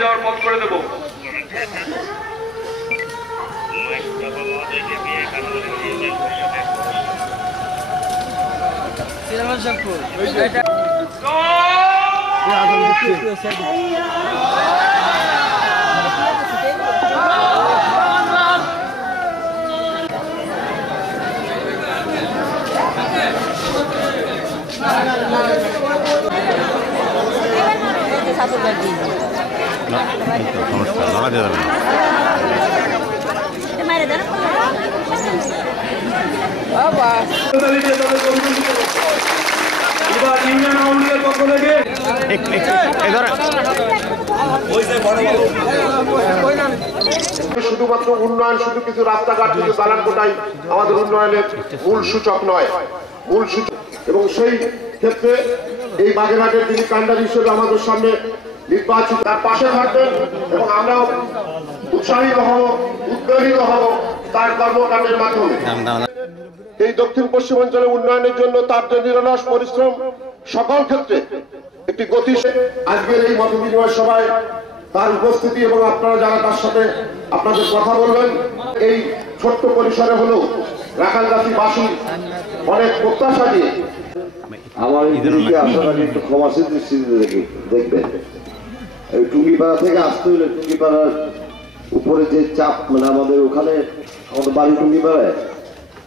যাওয়ার পথ করে দেবো সমস্যা ধরা যাবে না মারে দেন তাদেরকে তাদের কর্মী দিতে হবে। এবার ইউনিয়ন আওয়ামী লীগের পক্ষ থেকে শুধুমাত্র উন্নয়ন শুধু কিছু রাস্তাঘাট কিছু দালান কোটাই আমাদের উন্নয়নের মূল সূচক নয় মূল সূচক এবং সেই ক্ষেত্রে এই বাগেরহাটের তিনি কান্ডার হিসেবে আমাদের সামনে নির্বাচিত তার পাশে থাকবেন এবং আমরাও উৎসাহিত হব উদ্বেলিত হব তার কর্মকাণ্ডের মাধ্যমে। এই দক্ষিণ পশ্চিমাঞ্চলের উন্নয়নের জন্য তার যে নিরলস পরিশ্রম সকল ক্ষেত্রে একটি গতি আজকের এই মত বিনিময় সভায় তার উপস্থিতি এবং আপনারা যারা তার সাথে আপনাদের কথা বলবেন এই ছোট্ট পরিসরে হলেও রাখালগাছিবাসী অনেক প্রত্যাশা দিয়ে আমার আসার আগে একটু ক্ষমাসীর দৃষ্টিতে দেখি দেখবেন। এই টুঙ্গিপাড়া থেকে আসতে হলে টুঙ্গিপাড়ার উপরে যে চাপ মানে আমাদের ওখানে, আমাদের বাড়ি টুঙ্গিপাড়ায়,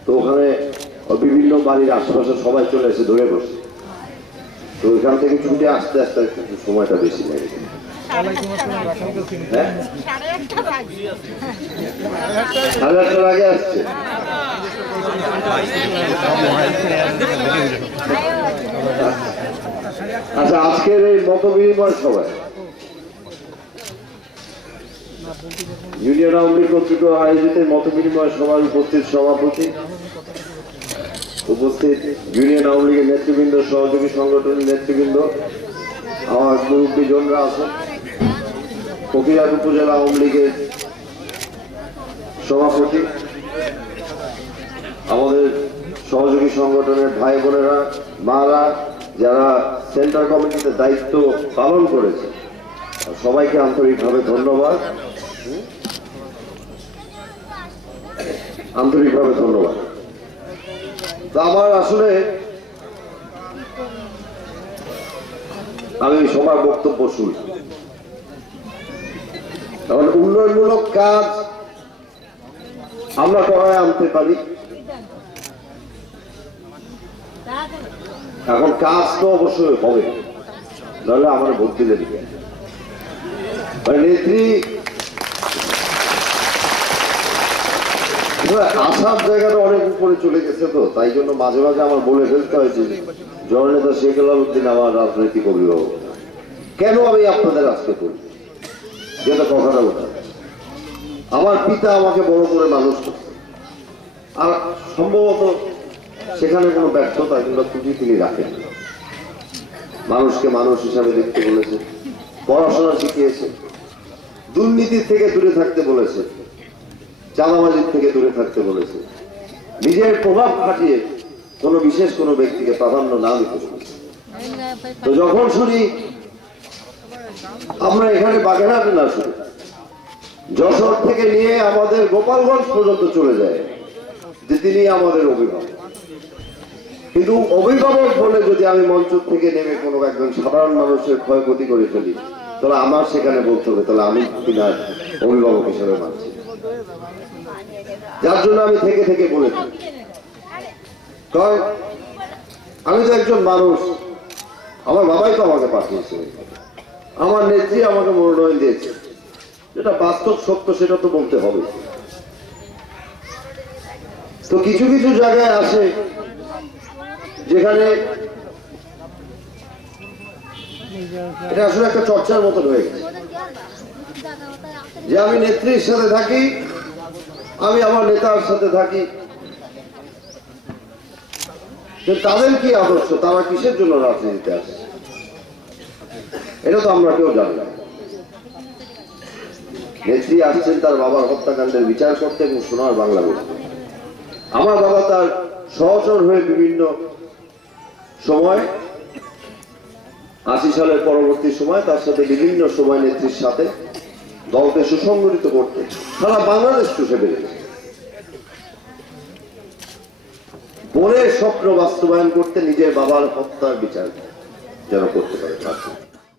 তো ওখানে বিভিন্ন বাড়ির আশেপাশে সবাই চলে এসে ধরে বসে। তো ওইখান থেকে ছুটে আসতে আসতে একটু সময়টা বেশি লাগে। হ্যাঁ? সাড়ে আটটার আগে আসছে। আচ্ছা আজকের এই মত বিনিময় সভায় ইউনিয়ন আওয়ামী কর্তৃক আয়োজিত মত বিনিময় সভায় উপস্থিত সভাপতি, উপস্থিত ইউনিয়ন আওয়ামী লীগের নেতৃবৃন্দ, সহযোগী সংগঠনের নেতৃবৃন্দ আমার মুরব্বী জনরা আছেন। ফকিরহাট উপজেলা আওয়ামী লীগের সভাপতি, আমাদের সহযোগী সংগঠনের ভাই বোনেরা, মারা, যারা সেন্টার কমিটিতে দায়িত্ব পালন করেছে। সবাইকে আন্তরিকভাবে ধন্যবাদ। আন্তরিকভাবে ধন্যবাদ। তো আমার আসলে আমি সবার বক্তব্য শুনি। কারণ উন্নয়নমূলক কাজ আমরা করায় আনতে পারি। এখন কাজ তো অবশ্যই হবে। নাহলে আমার ভোট দিলে নেত্রী আসার জায়গাটা অনেক উপরে চলে গেছে তো, তাই জন্য মাঝে মাঝে আমার বলে ফেলতে হয়েছে জননেতা শেখ আলাউদ্দিন আমার রাজনৈতিক অভিভাবক। কেন আমি আপনাদের আজকে করি? যেটা কথাটা বলতে আমার পিতা আমাকে বড় করে মানুষ করছে আর সম্ভবত সেখানে কোনো ব্যর্থতা কিংবা ত্রুটি তিনি রাখেন মানুষকে মানুষ হিসাবে দেখতে বলেছে, পড়াশোনা শিখিয়েছে, দুর্নীতির থেকে দূরে থাকতে বলেছে। চাঁদাবাজির থেকে দূরে থাকতে বলেছে। নিজের প্রভাব খাটিয়ে কোনো বিশেষ কোনো ব্যক্তিকে প্রাধান্য না দিতে তো যখন শুনি, আমরা এখানে বাগেরহাটে না শুনি, যশোর থেকে নিয়ে আমাদের গোপালগঞ্জ পর্যন্ত চলে যায়, যে তিনি আমাদের অভিভাবক। কিন্তু অভিভাবক বলে যদি আমি মঞ্চ থেকে নেমে কোনো একজন সাধারণ মানুষের ক্ষয়ক্ষতি করে ফেলি, তাহলে আমার সেখানে বলতে হবে, তাহলে আমি কিনা অভিভাবক হিসেবে মানছি। যার জন্য আমি থেকে থেকে বলেছি আমি তো একজন মানুষ। আমার বাবাই তো আমাকে পাঠিয়েছে। আমার নেত্রী আমাকে মনোনয়ন দিয়েছে। যেটা বাস্তব সত্য সেটা তো বলতে হবে। তো কিছু কিছু জায়গায় আছে যেখানে এটা আসলে একটা চর্চার মতন হয়ে গেছে। যে আমি নেত্রীর সাথে থাকি, আমি আমার নেতার সাথে থাকি। তাদের কি আদর্শ? তারা কিসের জন্য রাজনীতিতে আসে? এটা তো আমরা কেউ জানি না। নেত্রী আসছেন, তার বাবার হত্যাকাণ্ডের বিচার করতে এবং সোনার বাংলা বলতে আমার বাবা তার সহচর হয়ে বিভিন্ন সময়, আশি সালের পরবর্তী সময়, তার সাথে বিভিন্ন সময় নেত্রীর সাথে দলকে সুসংগঠিত করতে সারা বাংলাদেশ বেড়ে বেড়েছে বলে স্বপ্ন বাস্তবায়ন করতে নিজের বাবার হত্যার বিচার যেন করতে পারে।